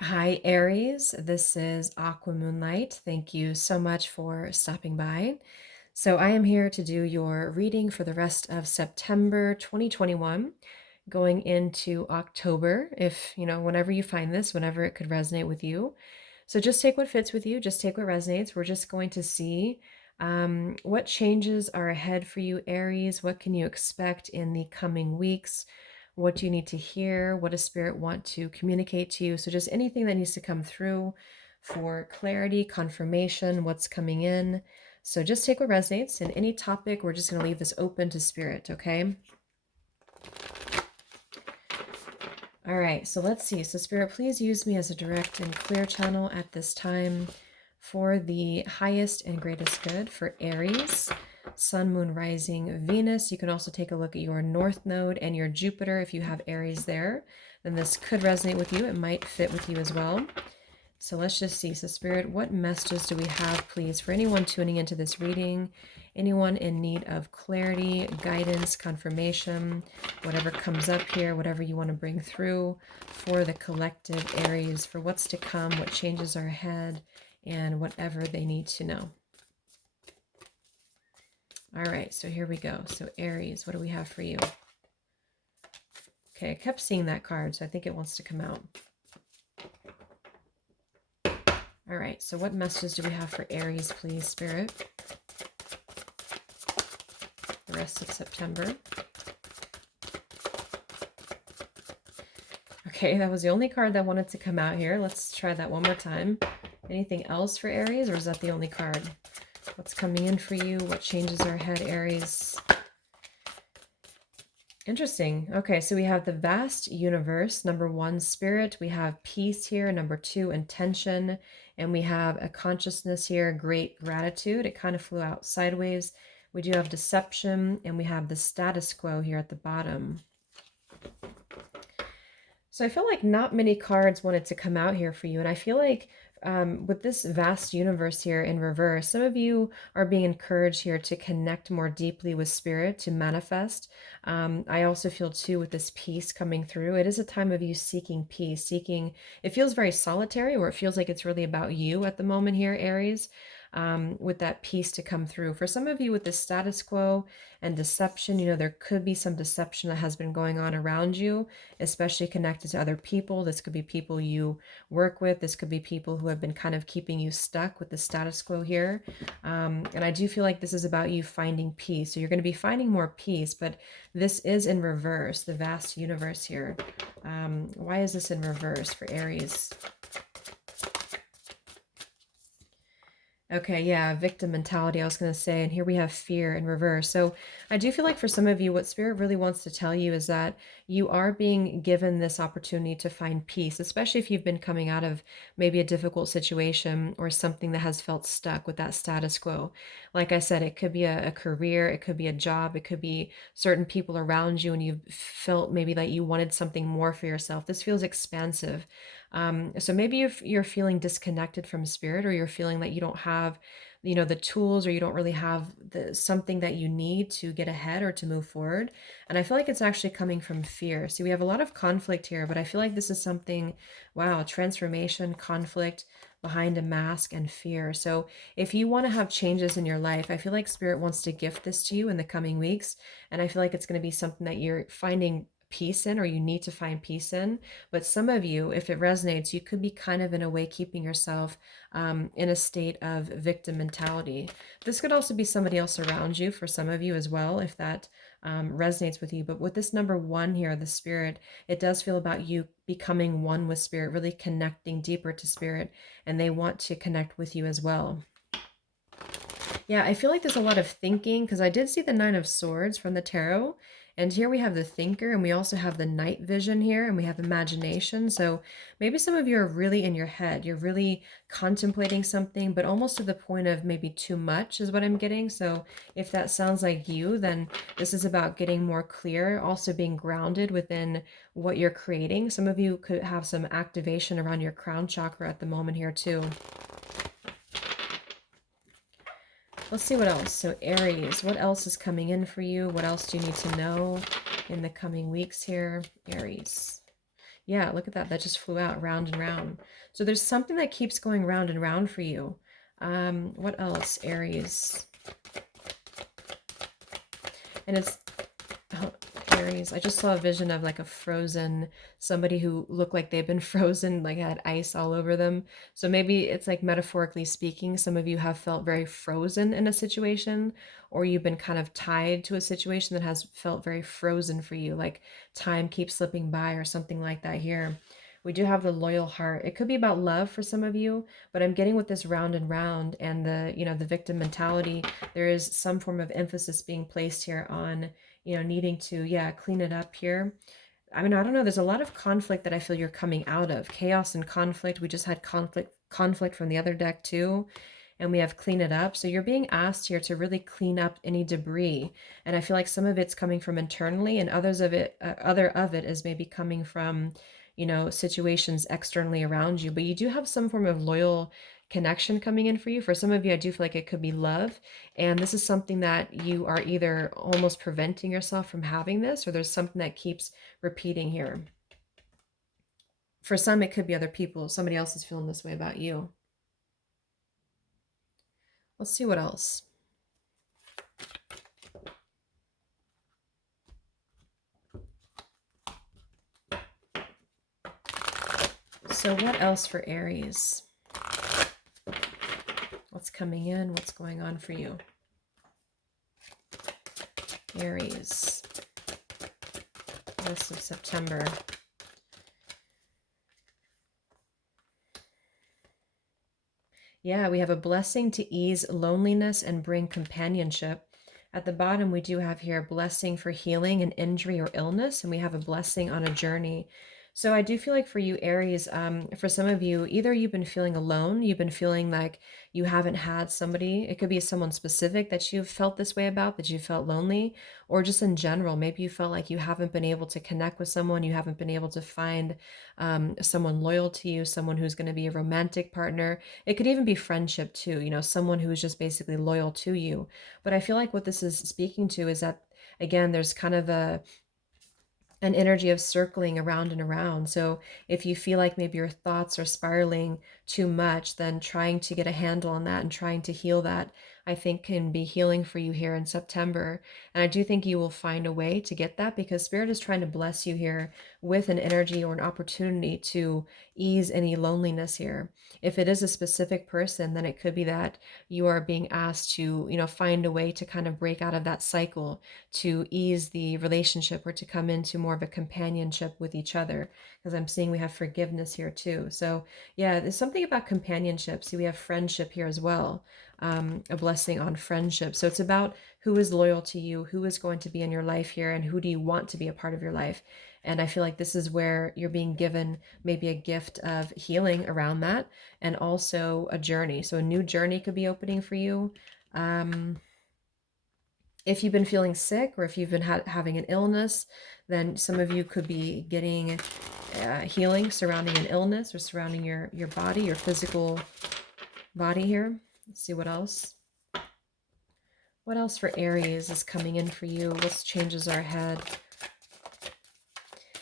Hi, Aries. This is Aqua Moonlight. Thank you so much for stopping by. So, I am here to do your reading for the rest of September 2021, going into October. If, whenever you find this, whenever it could resonate with you. So, just take what fits with you, just take what resonates. We're just going to see what changes are ahead for you, Aries. What can you expect in the coming weeks? What do you need to hear? What does Spirit want to communicate to you? So, just anything that needs to come through for clarity, confirmation, what's coming in. So, just take what resonates. And any topic, we're just going to leave this open to Spirit, okay? All right, so let's see. So, Spirit, please use me as a direct and clear channel at this time for the highest and greatest good for Aries. Sun, Moon, Rising, Venus. You can also take a look at your North Node and your Jupiter if you have Aries there. Then this could resonate with you. It might fit with you as well. So let's just see. So Spirit, what messages do we have, please, for anyone tuning into this reading, anyone in need of clarity, guidance, confirmation, whatever comes up here, whatever you want to bring through for the collective Aries, for what's to come, what changes are ahead, and whatever they need to know. All right, so here we go. So Aries, what do we have for you? Okay, I kept seeing that card, so I think it wants to come out. All right, so what messages do we have for Aries, please, Spirit? The rest of September. Okay, that was the only card that wanted to come out here. Let's try that one more time. Anything else for Aries, or is that the only card? What's coming in for you? What changes are ahead, Aries? Interesting. Okay, so we have the vast universe, number 1, spirit. We have peace here, number 2, intention. And we have a consciousness here, great gratitude. It kind of flew out sideways. We do have deception, and we have the status quo here at the bottom. So I feel like not many cards wanted to come out here for you. And I feel like with this vast universe here in reverse, some of you are being encouraged here to connect more deeply with Spirit, to manifest. I also feel too with this peace coming through, it is a time of you seeking peace, it feels very solitary, or it feels like it's really about you at the moment here, Aries. With that peace to come through. For some of you with the status quo and deception, there could be some deception that has been going on around you, especially connected to other people. This could be people you work with. This could be people who have been kind of keeping you stuck with the status quo here. And I do feel like this is about you finding peace. So you're going to be finding more peace, but this is in reverse, the vast universe here. Why is this in reverse for Aries? Okay, yeah, victim mentality, I was going to say, and here we have fear in reverse. So I do feel like for some of you, what Spirit really wants to tell you is that you are being given this opportunity to find peace, especially if you've been coming out of maybe a difficult situation or something that has felt stuck with that status quo. Like I said, it could be a career, it could be a job, it could be certain people around you, and you've felt maybe that you wanted something more for yourself. This feels expansive. So maybe you're feeling disconnected from Spirit, or you're feeling that you don't have, the tools, or you don't really have the something that you need to get ahead or to move forward. And I feel like it's actually coming from fear. See, we have a lot of conflict here, but I feel like this is something, wow, transformation, conflict behind a mask, and fear. So if you want to have changes in your life, I feel like Spirit wants to gift this to you in the coming weeks. And I feel like it's going to be something that you're finding peace in, or you need to find peace in. But some of you, if it resonates, you could be kind of in a way keeping yourself in a state of victim mentality. This could also be somebody else around you for some of you as well, if that resonates with you. But with this number 1 here, the Spirit, it does feel about you becoming one with Spirit, really connecting deeper to Spirit, and they want to connect with you as well. Yeah, I feel like there's a lot of thinking, because I did see the 9 of Swords from the tarot. And here we have the thinker, and we also have the night vision here, and we have imagination. So maybe some of you are really in your head. You're really contemplating something, but almost to the point of maybe too much is what I'm getting. So if that sounds like you, then this is about getting more clear, also being grounded within what you're creating. Some of you could have some activation around your crown chakra at the moment here too. Let's see what else. So Aries, what else is coming in for you? What else do you need to know in the coming weeks here? Aries. Yeah, look at that. That just flew out round and round. So there's something that keeps going round and round for you. What else, Aries? And it's oh, Aries. I just saw a vision of like a frozen somebody who looked like they've been frozen, like had ice all over them. So maybe it's like metaphorically speaking, some of you have felt very frozen in a situation, or you've been kind of tied to a situation that has felt very frozen for you, like time keeps slipping by or something like that here. We do have the loyal heart. It could be about love for some of you, but I'm getting with this round and round and the, the victim mentality. There is some form of emphasis being placed here on needing to, yeah, clean it up here. I mean, I don't know. There's a lot of conflict that I feel you're coming out of. Chaos and conflict. We just had conflict from the other deck too. And we have clean it up. So you're being asked here to really clean up any debris. And I feel like some of it's coming from internally and other of it is maybe coming from, situations externally around you. But you do have some form of loyal connection coming in for you. For some of you, I do feel like it could be love. And this is something that you are either almost preventing yourself from having this, or there's something that keeps repeating here. For some, it could be other people. Somebody else is feeling this way about you. Let's see what else. So what else for Aries? What's coming in? What's going on for you? Aries. Rest of September. Yeah, we have a blessing to ease loneliness and bring companionship. At the bottom, we do have here blessing for healing and injury or illness, and we have a blessing on a journey. So I do feel like for you, Aries, for some of you, either you've been feeling alone, you've been feeling like you haven't had somebody. It could be someone specific that you've felt this way about, that you felt lonely, or just in general, maybe you felt like you haven't been able to connect with someone, you haven't been able to find someone loyal to you, someone who's going to be a romantic partner. It could even be friendship too, someone who is just basically loyal to you. But I feel like what this is speaking to is that, again, there's kind of an energy of circling around and around. So if you feel like maybe your thoughts are spiraling too much, then trying to get a handle on that and trying to heal that, I think can be healing for you here in September. And I do think you will find a way to get that because Spirit is trying to bless you here with an energy or an opportunity to ease any loneliness here. If it is a specific person, then it could be that you are being asked to, find a way to kind of break out of that cycle, to ease the relationship or to come into more of a companionship with each other. Because I'm seeing we have forgiveness here too. So yeah, there's something about companionship. See, we have friendship here as well. A blessing on friendship. So it's about who is loyal to you, who is going to be in your life here, and who do you want to be a part of your life. And I feel like this is where you're being given maybe a gift of healing around that and also a journey. So a new journey could be opening for you. If you've been feeling sick or if you've been having an illness, then some of you could be getting healing surrounding an illness or surrounding your body, your physical body here. Let's see what else. What else for Aries is coming in for you? What changes are ahead?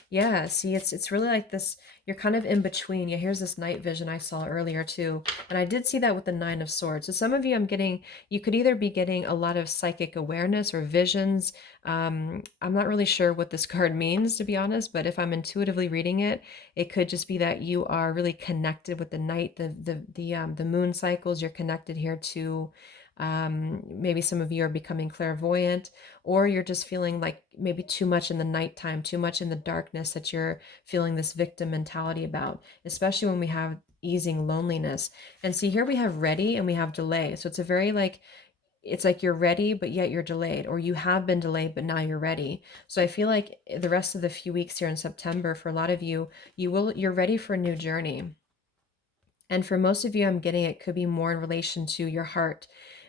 Yeah, see, it's really like this, you're kind of in between. Yeah, here's this night vision I saw earlier too. And I did see that with the Nine of Swords. So some of you you could either be getting a lot of psychic awareness or visions. I'm not really sure what this card means, to be honest, but if I'm intuitively reading it, it could just be that you are really connected with the night, the moon cycles. You're connected here to maybe some of you are becoming clairvoyant, or you're just feeling like maybe too much in the nighttime, too much in the darkness that you're feeling this victim mentality about, especially when we have easing loneliness. And see, here we have ready and we have delay. So it's a very like, it's like you're ready, but yet you're delayed, or you have been delayed, but now you're ready. So I feel like the rest of the few weeks here in September, for a lot of you, you're ready for a new journey. And for most of you, I'm getting it could be more in relation to your heart,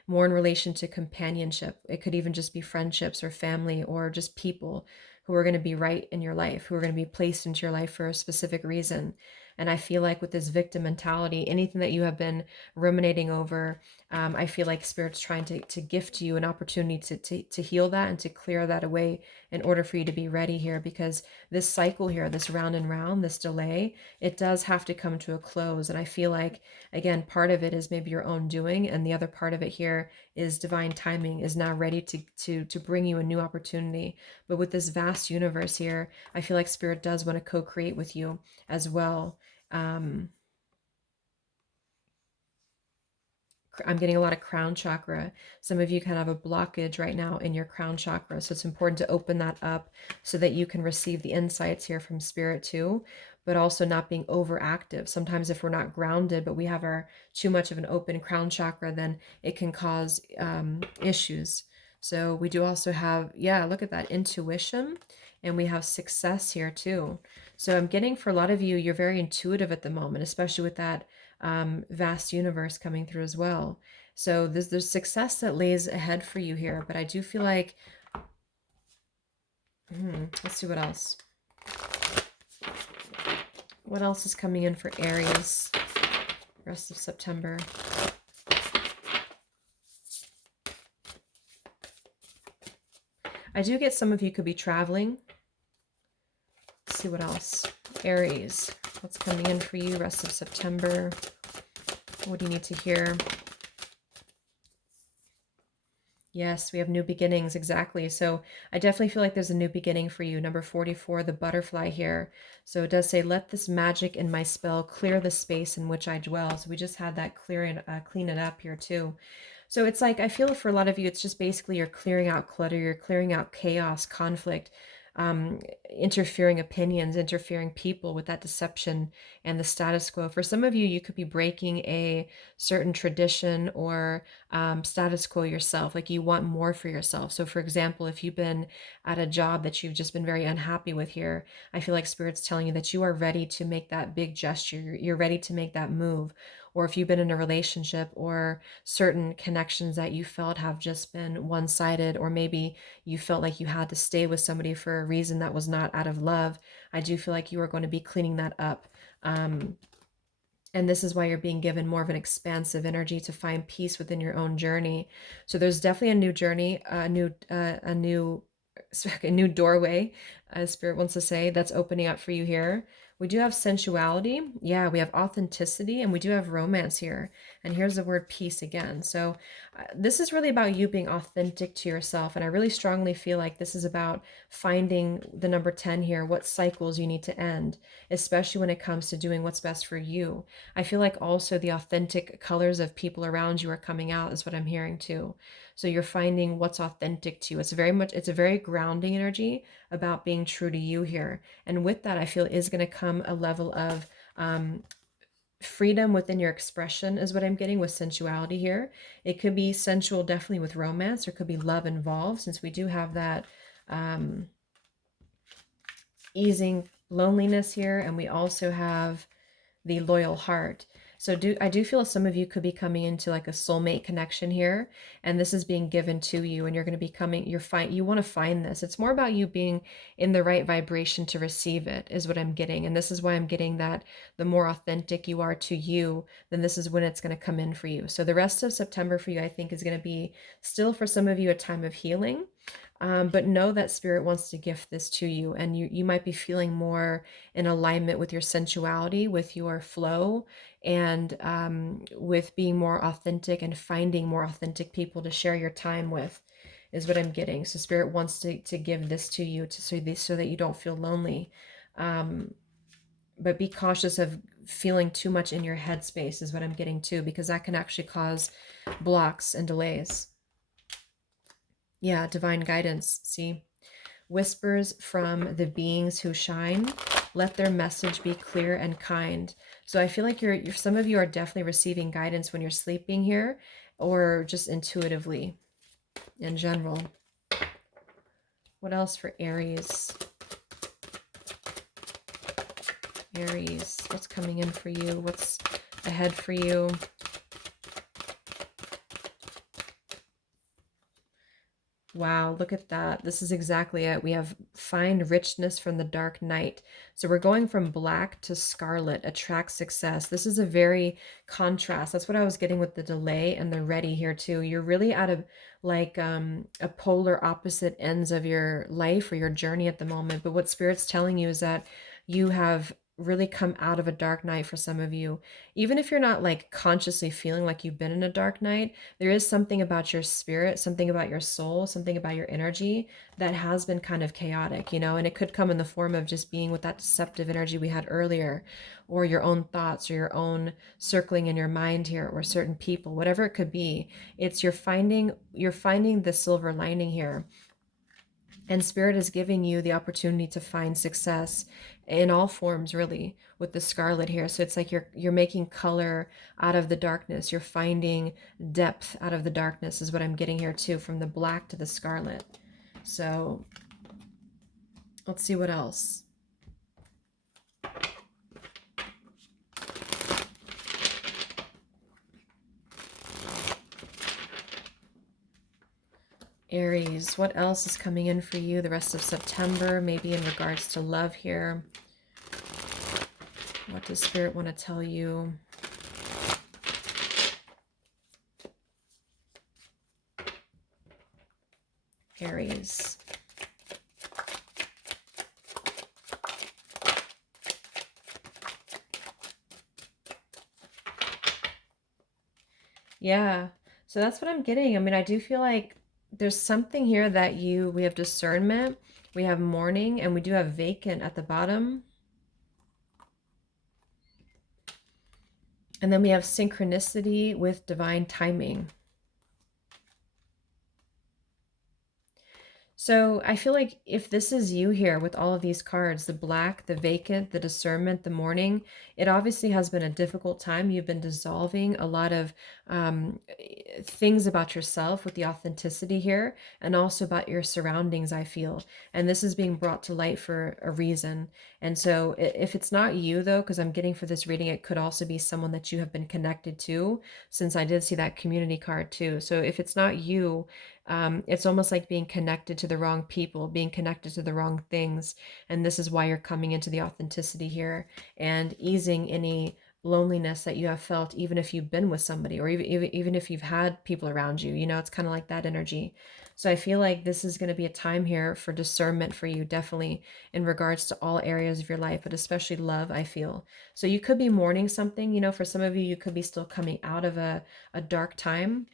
more in relation to companionship. It could even just be friendships or family or just people who are going to be right in your life, who are going to be placed into your life for a specific reason. And I feel like with this victim mentality, anything that you have been ruminating over, I feel like Spirit's trying to gift you an opportunity to heal that and to clear that away in order for you to be ready here. Because this cycle here, this round and round, this delay, it does have to come to a close. And I feel like, again, part of it is maybe your own doing, and the other part of it here is divine timing is now ready to bring you a new opportunity. But with this vast universe here, I feel like Spirit does want to co-create with you as well. um, I'm getting a lot of crown chakra. Some of you kind of have a blockage right now in your crown chakra. So it's important to open that up so that you can receive the insights here from Spirit too, but also not being overactive. Sometimes if we're not grounded, but we have our too much of an open crown chakra, then it can cause issues. So we do also have, yeah, look at that, intuition, and we have success here too. So I'm getting, for a lot of you, you're very intuitive at the moment, especially with that vast universe coming through as well. So there's success that lays ahead for you here, but I do feel like, let's see what else. What else is coming in for Aries rest of September? I do get some of you could be traveling. Let's see what else. Aries, what's coming in for you rest of September? What do you need to hear? Yes, we have new beginnings, exactly. So I definitely feel like there's a new beginning for you. Number 44, the butterfly here. So it does say, let this magic in my spell clear the space in which I dwell. So we just had that clean it up here too. So it's like, I feel for a lot of you, it's just basically you're clearing out clutter, you're clearing out chaos, conflict, interfering opinions, interfering people with that deception and the status quo. For some of you, you could be breaking a certain tradition or status quo yourself. Like you want more for yourself. So, for example, if you've been at a job that you've just been very unhappy with here, I feel like Spirit's telling you that you are ready to make that big gesture. You're ready to make that move. Or if you've been in a relationship or certain connections that you felt have just been one sided, or maybe you felt like you had to stay with somebody for a reason that was not out of love, I do feel like you are going to be cleaning that up. And this is why you're being given more of an expansive energy to find peace within your own journey. So there's definitely a new journey, a new doorway, as Spirit wants to say, that's opening up for you here. We do have sensuality. Yeah, we have authenticity, and we do have romance here. And here's the word peace again. So this is really about you being authentic to yourself. And I really strongly feel like this is about finding the number 10 here, what cycles you need to end, especially when it comes to doing what's best for you. I feel like also the authentic colors of people around you are coming out, is what I'm hearing too. So you're finding what's authentic to you. It's a very grounding energy about being true to you here. And with that, I feel is going to come a level of freedom within your expression, is what I'm getting with sensuality here. It could be sensual definitely with romance, or could be love involved, since we do have that easing loneliness here, and we also have the loyal heart. So I do feel some of you could be coming into like a soulmate connection here, and this is being given to you, and you're going to be coming, you want to find this. It's more about you being in the right vibration to receive it, is what I'm getting. And this is why I'm getting that the more authentic you are to you, then this is when it's going to come in for you. So the rest of September for you, I think, is going to be still for some of you a time of healing. But know that Spirit wants to gift this to you, and you might be feeling more in alignment with your sensuality, with your flow, and with being more authentic and finding more authentic people to share your time with, is what I'm getting. So Spirit wants to give this to you so that you don't feel lonely. But be cautious of feeling too much in your headspace, is what I'm getting too, because that can actually cause blocks and delays. Yeah, divine guidance. See, whispers from the beings who shine. Let their message be clear and kind. So I feel like some of you are definitely receiving guidance when you're sleeping here, or just intuitively in general. What else for Aries? Aries, what's coming in for you? What's ahead for you? Wow, look at that. This is exactly it. We have find richness from the dark night. So we're going from black to scarlet, attract success. This is a very contrast. That's what I was getting with the delay and the ready here too. You're really out of like a polar opposite ends of your life or your journey at the moment. But what Spirit's telling you is that you have really come out of a dark night for some of you. Even if you're not like consciously feeling like you've been in a dark night, there is something about your spirit, something about your soul, something about your energy that has been kind of chaotic, you know, and it could come in the form of just being with that deceptive energy we had earlier, or your own thoughts, or your own circling in your mind here, or certain people, whatever it could be. It's you're finding the silver lining here, and Spirit is giving you the opportunity to find success in all forms, really, with the scarlet here. So it's like you're making color out of the darkness. You're finding depth out of the darkness is what I'm getting here too, from the black to the scarlet. So let's see what else. Aries, what else is coming in for you the rest of September, maybe in regards to love here? What does Spirit want to tell you? Aries. Yeah. So that's what I'm getting. I mean, I do feel like there's something here that we have discernment, we have mourning, and we do have vacant at the bottom. And then we have synchronicity with divine timing. So I feel like if this is you here with all of these cards, the black, the vacant, the discernment, the mourning, it obviously has been a difficult time. You've been dissolving a lot of things about yourself with the authenticity here, and also about your surroundings, I feel. And this is being brought to light for a reason. And so if it's not you though, because I'm getting for this reading, it could also be someone that you have been connected to, since I did see that community card too. So if it's not you, it's almost like being connected to the wrong people, being connected to the wrong things. And this is why you're coming into the authenticity here and easing any loneliness that you have felt, even if you've been with somebody, or even if you've had people around you. You know, it's kind of like that energy. So I feel like this is going to be a time here for discernment for you, definitely in regards to all areas of your life, but especially love, I feel. So you could be mourning something, you know, for some of you, you could be still coming out of a dark time,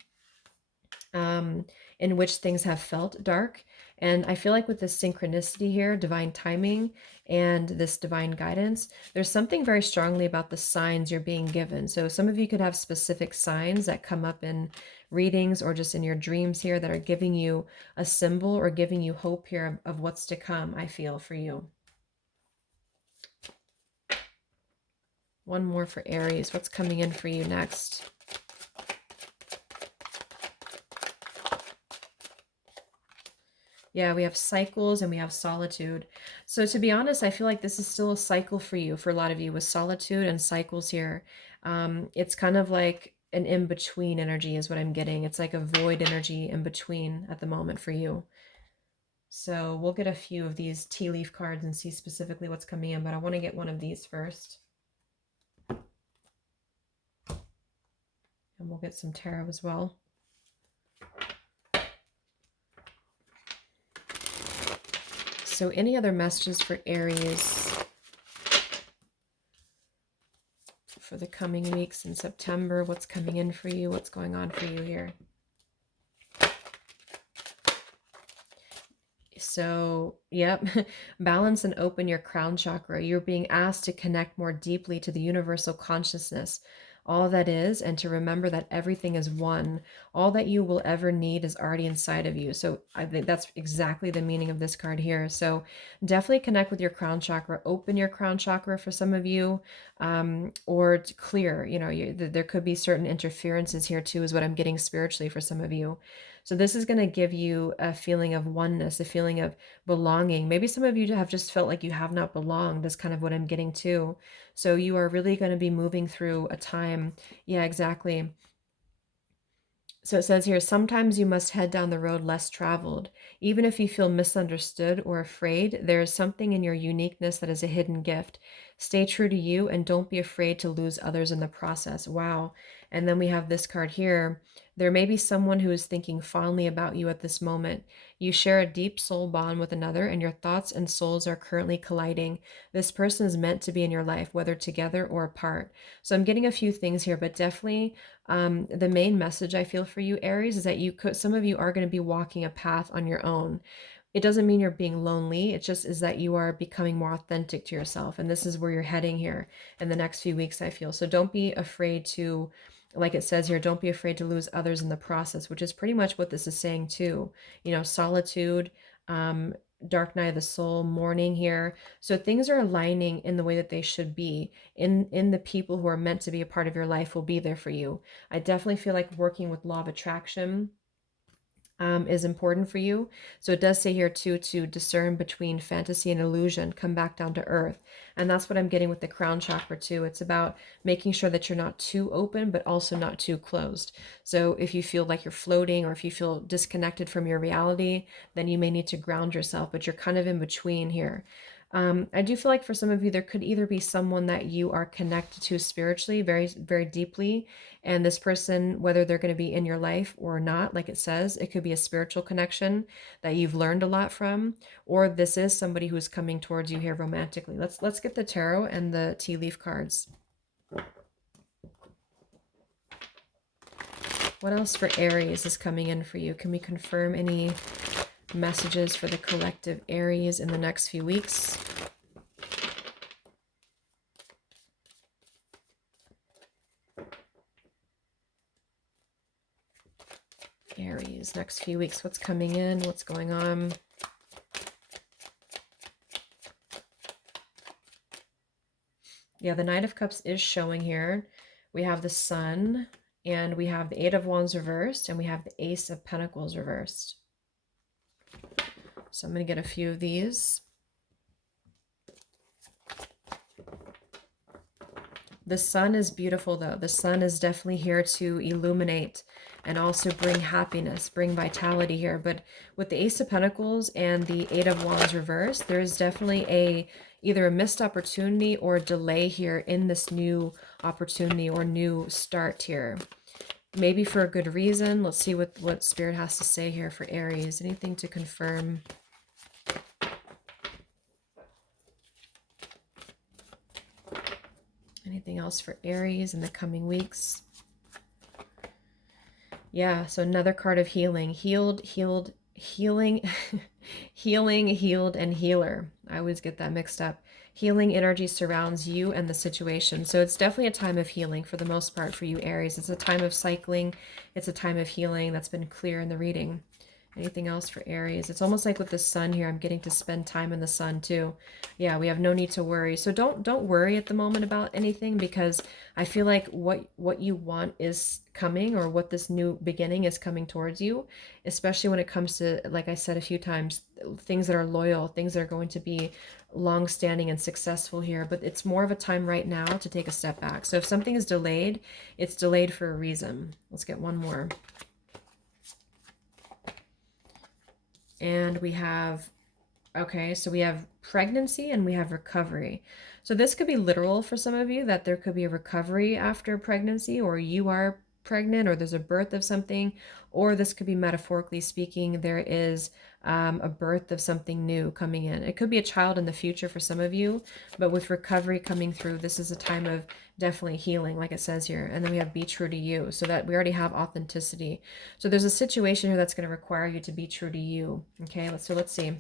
um, in which things have felt dark. And I feel like with this synchronicity here, divine timing, and this divine guidance, there's something very strongly about the signs you're being given. So some of you could have specific signs that come up in readings or just in your dreams here that are giving you a symbol or giving you hope here of what's to come, I feel, for you. One more for Aries. What's coming in for you next? Yeah, we have cycles and we have solitude. So to be honest, I feel like this is still a cycle for you, for a lot of you, with solitude and cycles here. It's kind of like an in-between energy is what I'm getting. It's like a void energy in between at the moment for you. So we'll get a few of these tea leaf cards and see specifically what's coming in, but I want to get one of these first. And we'll get some tarot as well. So any other messages for Aries for the coming weeks in September? What's coming in for you? What's going on for you here? So, yep, balance and open your crown chakra. You're being asked to connect more deeply to the universal consciousness, all that is, and to remember that everything is one. All that you will ever need is already inside of you. So, I think that's exactly the meaning of this card here. So, definitely connect with your crown chakra, open your crown chakra for some of you, or to clear. You know, there could be certain interferences here too, is what I'm getting spiritually for some of you. So this is going to give you a feeling of oneness, a feeling of belonging. Maybe some of you have just felt like you have not belonged. That's kind of what I'm getting to. So you are really going to be moving through a time. Yeah, exactly. So it says here, sometimes you must head down the road less traveled. Even if you feel misunderstood or afraid, there is something in your uniqueness that is a hidden gift. Stay true to you and don't be afraid to lose others in the process. Wow. And then we have this card here. There may be someone who is thinking fondly about you at this moment. You share a deep soul bond with another, and your thoughts and souls are currently colliding. This person is meant to be in your life, whether together or apart. So I'm getting a few things here, but definitely the main message I feel for you, Aries, is that some of you are going to be walking a path on your own. It doesn't mean you're being lonely. It just is that you are becoming more authentic to yourself. And this is where you're heading here in the next few weeks, I feel. So don't be afraid to, like it says here, don't be afraid to lose others in the process, which is pretty much what this is saying too. Solitude, um, dark night of the soul, mourning here. So things are aligning in the way that they should be. In the people who are meant to be a part of your life will be there for you. I definitely feel like working with law of attraction is important for you. So it does say here too to discern between fantasy and illusion, come back down to earth. And that's what I'm getting with the crown chakra too. It's about making sure that you're not too open, but also not too closed. So if you feel like you're floating or if you feel disconnected from your reality, then you may need to ground yourself, but you're kind of in between here. I do feel like for some of you, there could either be someone that you are connected to spiritually, very, very deeply, and this person, whether they're going to be in your life or not, like it says, it could be a spiritual connection that you've learned a lot from, or this is somebody who's coming towards you here romantically. Let's get the tarot and the tea leaf cards. What else for Aries is coming in for you? Can we confirm any messages for the collective Aries in the next few weeks? Aries, next few weeks, what's coming in? What's going on? Yeah, the Knight of Cups is showing here. We have the Sun, and we have the Eight of Wands reversed, and we have the Ace of Pentacles reversed. So I'm going to get a few of these. The sun is beautiful, though. The sun is definitely here to illuminate and also bring happiness, bring vitality here. But with the Ace of Pentacles and the Eight of Wands reversed, there is definitely either a missed opportunity or a delay here in this new opportunity or new start here. Maybe for a good reason. Let's see what Spirit has to say here for Aries. Anything to confirm? Anything else for Aries in the coming weeks? Yeah, so another card of healing. Healed, healing, healed, and healer. I always get that mixed up. Healing energy surrounds you and the situation. So it's definitely a time of healing for the most part for you, Aries. It's a time of cycling. It's a time of healing. That's been clear in the reading. Anything else for Aries? It's almost like with the sun here, I'm getting to spend time in the sun too. Yeah, we have no need to worry. So don't worry at the moment about anything, because I feel like what you want is coming, or what this new beginning is coming towards you, especially when it comes to, like I said a few times, things that are loyal, things that are going to be long-standing and successful here. But it's more of a time right now to take a step back. So if something is delayed, it's delayed for a reason. Let's get one more. And we have, okay, so we have pregnancy and we have recovery. So this could be literal for some of you, that there could be a recovery after pregnancy, or you are pregnant, or there's a birth of something, or this could be metaphorically speaking, there is a birth of something new coming in. It could be a child in the future for some of you, but with recovery coming through, this is a time of definitely healing, like it says here. And then we have be true to you, so that we already have authenticity. So there's a situation here that's going to require you to be true to you. Okay, let's see.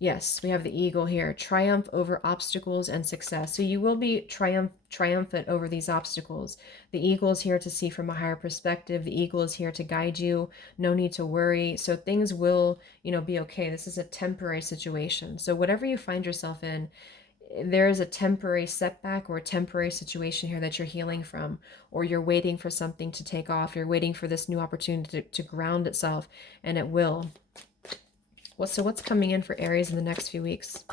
Yes, we have the eagle here. Triumph over obstacles and success. So you will be triumphant over these obstacles. The eagle is here to see from a higher perspective. The eagle is here to guide you. No need to worry. So things will, be okay. This is a temporary situation. So whatever you find yourself in, there is a temporary setback or a temporary situation here that you're healing from, or you're waiting for something to take off. You're waiting for this new opportunity to ground itself, and it will. So what's coming in for Aries in the next few weeks?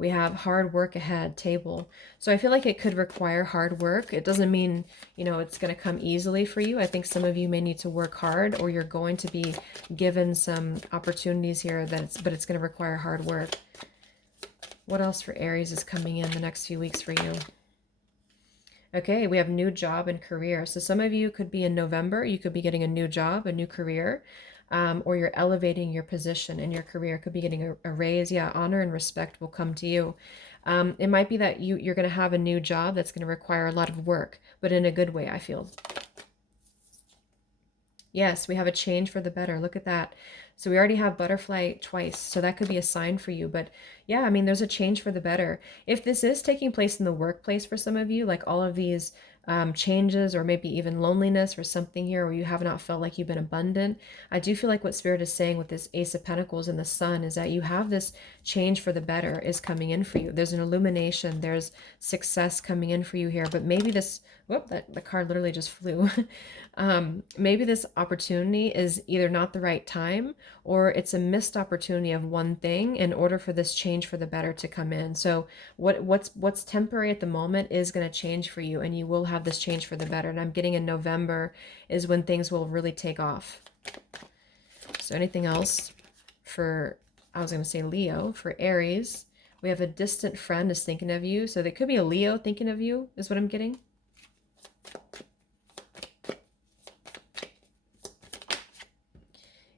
We have hard work ahead, table. So I feel like it could require hard work. It doesn't mean, it's going to come easily for you. I think some of you may need to work hard, or you're going to be given some opportunities here but it's going to require hard work. What else for Aries is coming in the next few weeks for you? Okay, we have new job and career. So some of you could be in November, you could be getting a new job, a new career, or you're elevating your position in your career. Could be getting a raise. Yeah, honor and respect will come to you. It might be that you're going to have a new job that's going to require a lot of work, but in a good way, I feel. Yes, we have a change for the better. Look at that. So we already have butterfly twice. So that could be a sign for you. But yeah, I mean, there's a change for the better. If this is taking place in the workplace for some of you, like all of these changes, or maybe even loneliness or something here, or you have not felt like you've been abundant, I do feel like what Spirit is saying with this Ace of Pentacles and the Sun is that you have this change for the better is coming in for you. There's an illumination. There's success coming in for you here. But maybe this, whoop, the card literally just flew. Maybe this opportunity is either not the right time, or it's a missed opportunity of one thing in order for this change for the better to come in. So what's temporary at the moment is going to change for you, and you will have this change for the better. And I'm getting in November is when things will really take off. So anything else for, I was going to say Leo, for Aries? We have a distant friend is thinking of you. So there could be a Leo thinking of you is what I'm getting.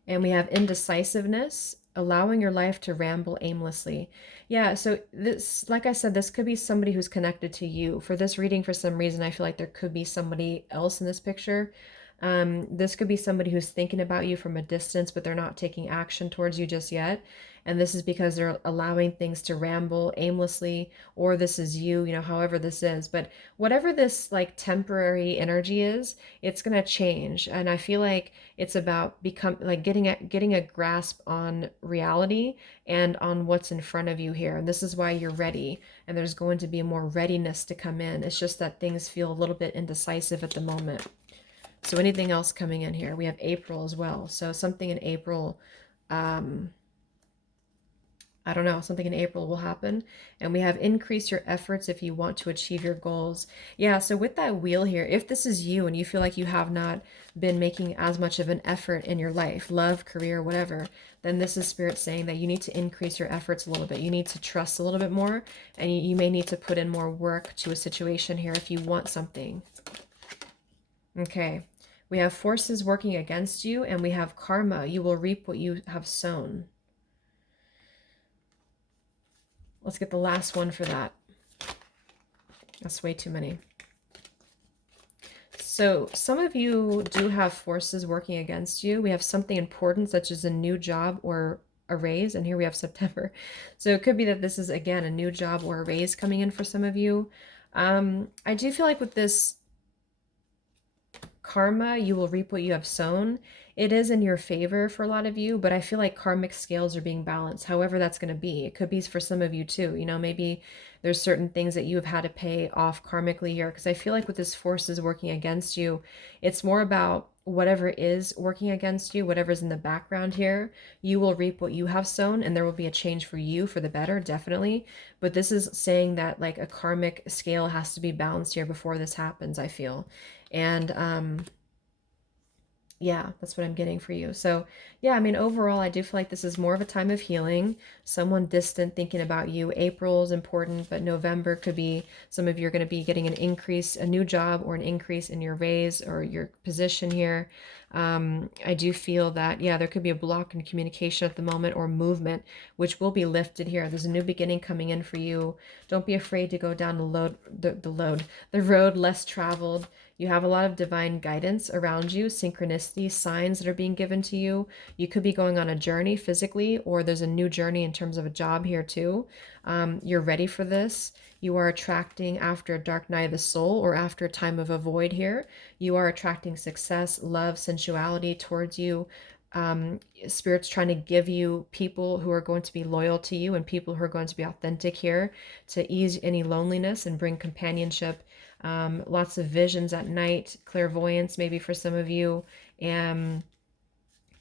And we have indecisiveness, allowing your life to ramble aimlessly. Yeah, so this, like I said, this could be somebody who's connected to you. For this reading, for some reason, I feel like there could be somebody else in this picture. This could be somebody who's thinking about you from a distance, but they're not taking action towards you just yet. And this is because they're allowing things to ramble aimlessly, or this is you, however this is. But whatever this like temporary energy is, it's going to change. And I feel like it's about getting a grasp on reality and on what's in front of you here. And this is why you're ready. And there's going to be more readiness to come in. It's just that things feel a little bit indecisive at the moment. So anything else coming in here? We have April as well. So something in April, I don't know, something in April will happen. And we have increase your efforts if you want to achieve your goals. Yeah, so with that wheel here, if this is you and you feel like you have not been making as much of an effort in your life, love, career, whatever, then this is Spirit saying that you need to increase your efforts a little bit. You need to trust a little bit more, and you may need to put in more work to a situation here if you want something. Okay, we have forces working against you, and we have karma. You will reap what you have sown. Let's get the last one for that. That's way too many. So some of you do have forces working against you. We have something important, such as a new job or a raise. And here we have September. So it could be that this is, again, a new job or a raise coming in for some of you. I do feel like with this karma, you will reap what you have sown. It is in your favor for a lot of you, but I feel like karmic scales are being balanced, however that's going to be. It could be for some of you too. Maybe there's certain things that you have had to pay off karmically here, because I feel like with this forces working against you, it's more about whatever is working against you, whatever's in the background here, you will reap what you have sown, and there will be a change for you for the better, definitely. But this is saying that like a karmic scale has to be balanced here before this happens, I feel. And yeah, that's what I'm getting for you. So yeah, I mean, overall, I do feel like this is more of a time of healing, someone distant thinking about you. April is important, but November could be, some of you are going to be getting an increase, a new job, or an increase in your raise or your position here. I do feel that, yeah, there could be a block in communication at the moment, or movement, which will be lifted here. There's a new beginning coming in for you. Don't be afraid to go down the road less traveled. You have a lot of divine guidance around you, synchronicity, signs that are being given to you. You could be going on a journey physically, or there's a new journey in terms of a job here too. You're ready for this. You are attracting after a dark night of the soul, or after a time of a void here. You are attracting success, love, sensuality towards you. Spirit's trying to give you people who are going to be loyal to you, and people who are going to be authentic here to ease any loneliness and bring companionship. Lots of visions at night, clairvoyance maybe for some of you, and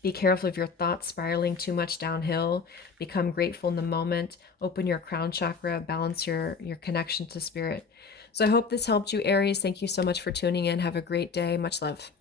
Be careful of your thoughts spiraling too much downhill. Become grateful in the moment. Open your crown chakra, balance your connection to spirit. So I hope this helped you, Aries. Thank you so much for tuning in. Have a great day. Much love.